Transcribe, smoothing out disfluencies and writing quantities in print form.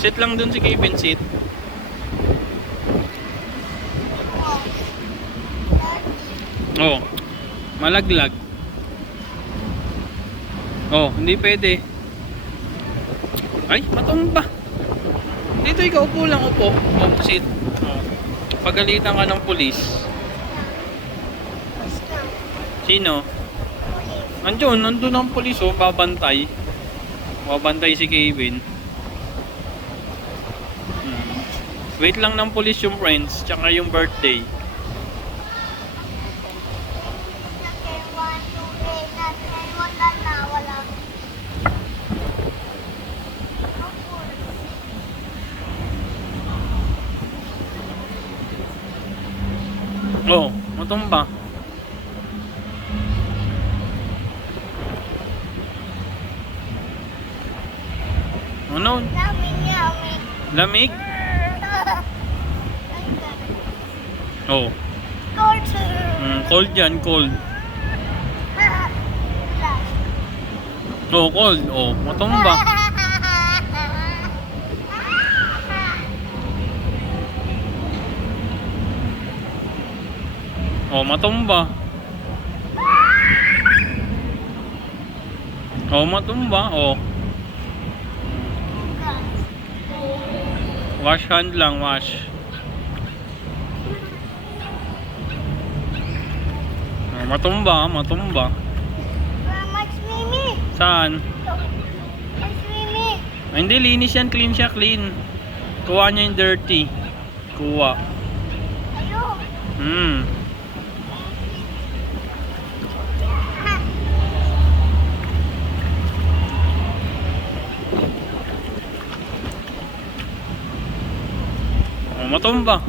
Sit lang dun si Kevin, sit. Oh, malaglag. Oh, hindi pwede. Ay, matumba. Dito ikaw, upo lang, upo. Oh, sit. Oh. Pagalitan ka ng pulis. Sino? Nandun ang pulis, oh, babantay. Babantay si Kevin. Wait lang ng pulis yung friends, tsaka yung birthday. Oh, matumba. Ano? Lamig? Oh. Cold yan, cold. Oh, cold. Oh, matumba. Oh, matumba. Oh, matumba. Oh. Wash hand lang, wash. Oh, matumba, matumba. Saan? Ay, hindi, linis yan, clean siya, clean. Kuha niya yung dirty. Kuha. Oh, matumba.